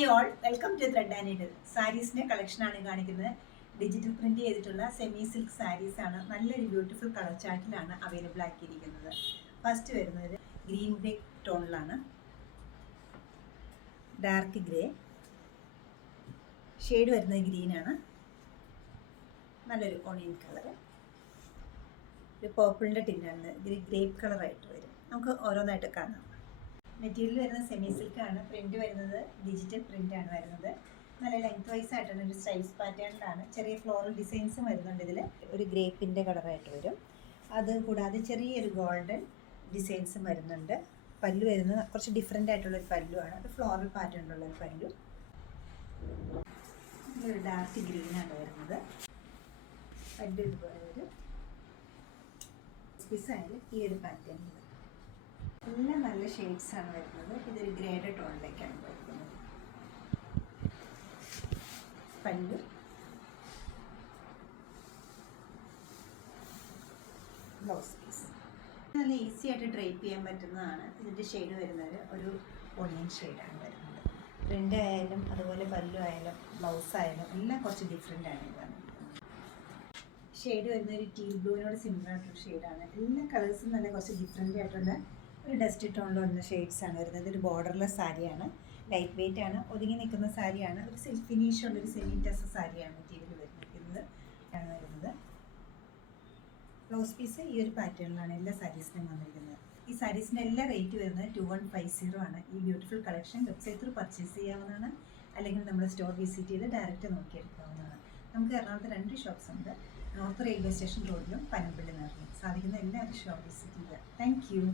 Hi all, welcome to thread and needle. സാരീസിൻ്റെ കളക്ഷനാണ് കാണിക്കുന്നത്. ഡിജിറ്റൽ പ്രിൻറ്റ് ചെയ്തിട്ടുള്ള സെമി സിൽക്ക് സാരീസ് ആണ്. നല്ലൊരു ബ്യൂട്ടിഫുൾ കളർ ചാർട്ടിലാണ് അവൈലബിൾ ആക്കിയിരിക്കുന്നത്. ഫസ്റ്റ് വരുന്നത് ഗ്രീൻ ഗ്രേ ടോണിലാണ്. ഡാർക്ക് ഗ്രേ ഷെയ്ഡ് വരുന്നത് ഗ്രീനാണ്. നല്ലൊരു ഓണിയൻ കളർ. ഒരു പേർപ്പിളിൻ്റെ ടിന്നാണ്. ഗ്രേപ്പ് കളറായിട്ട് വരും. നമുക്ക് ഓരോന്നായിട്ട് കാണാം. മെറ്റീരിയൽ വരുന്നത് സെമി സിൽക്കാണ്. പ്രിൻറ്റ് വരുന്നത് ഡിജിറ്റൽ പ്രിൻ്റാണ് വരുന്നത്. നല്ല ലെങ്ത് വൈസ് ആയിട്ടാണ്, ഒരു സ്ട്രൈപ്സ് പാറ്റേണിലാണ്. ചെറിയ ഫ്ലോറൽ ഡിസൈൻസും വരുന്നുണ്ട്. ഇതിൽ ഒരു ഗ്രേപ്പിൻ്റെ കളറായിട്ട് വരും. അത് കൂടാതെ ചെറിയൊരു ഗോൾഡൻ ഡിസൈൻസും വരുന്നുണ്ട്. പല്ലു വരുന്നത് കുറച്ച് ഡിഫറെൻ്റ് ആയിട്ടുള്ളൊരു പല്ലുവാണ്. അത് ഫ്ലോറൽ പാറ്റേണിലുള്ളൊരു പല്ലു. ഒരു ഡാർക്ക് ഗ്രീനാണ് വരുന്നത്. പല്ലു ഇതുപോലെ ഒരു പിസായാലും ഈ ഒരു പാറ്റേണിൽ എല്ലാം നല്ല ഷെയ്ഡ്സാണ് വരുന്നത്. ഇതൊരു ഗ്രേഡ് ടോണിലേക്കാണ് വരുന്നത്. പല്ലു, ബ്ലൗസ് പീസ് നല്ല ഈസി ആയിട്ട് ഡ്രൈപ്പ് ചെയ്യാൻ പറ്റുന്നതാണ്. ഇതിൻ്റെ ഷെയ്ഡ് വരുന്നത് ഒരു ഓണിയൻ ഷെയ്ഡാണ് വരുന്നത്. പ്രിൻ്റ് ആയാലും അതുപോലെ പല്ലു ആയാലും ബ്ലൗസ് ആയാലും എല്ലാം കുറച്ച് ഡിഫറെൻ്റ് ആണ് ഇതാണ്. ഷെയ്ഡ് വരുന്ന ഒരു ടീൽ ബ്ലൂവിനോട് സിമിലർ ആയിട്ടുള്ള ഷെയ്ഡാണ്. എല്ലാ കളേഴ്സും നല്ല കുറച്ച് ഡിഫറെൻ്റ് ആയിട്ടുള്ള ഒരു ഡസ്റ്റി ടോണിൽ വരുന്ന ഷെയ്ഡ്സാണ് വരുന്നത്. ഒരു ബോർഡർലെസ് സാരിയാണ്. ലൈറ്റ് വെയ്റ്റ് ആണ്. ഒതുങ്ങി നിൽക്കുന്ന സാരിയാണ്. ഒരു സിൽക്ക് ഫിനിഷ് ഉള്ളൊരു സെമി ടസ് സാരിയാണ് മെറ്റീരിയൽ വരുന്നത് വരുന്നത്. ബ്ലൗസ് പീസ് ഈ ഒരു പാറ്റേണിലാണ് എല്ലാ സാരീസിനും വന്നിരിക്കുന്നത്. ഈ സാരീസിൻ്റെ എല്ലാ റേറ്റ് വരുന്നത് 2150 ആണ്. ഈ beautiful collection website through purchase ചെയ്യാവുന്നതാണ്, അല്ലെങ്കിൽ നമ്മൾ സ്റ്റോർ വിസിറ്റ് ചെയ്ത് ഡയറക്റ്റ് നോക്കിയെടുക്കാവുന്നതാണ്. നമുക്ക് എറണാകുളത്ത് 2 ഷോപ്സ് ഉണ്ട്. നോർത്ത് റെയിൽവേ സ്റ്റേഷൻ റോഡിലും പനമ്പള്ളി നിറഞ്ഞു സാധിക്കുന്ന എല്ലാവരും ഷോപ്പ് വിസിറ്റ് ചെയ്യുക. Thank you.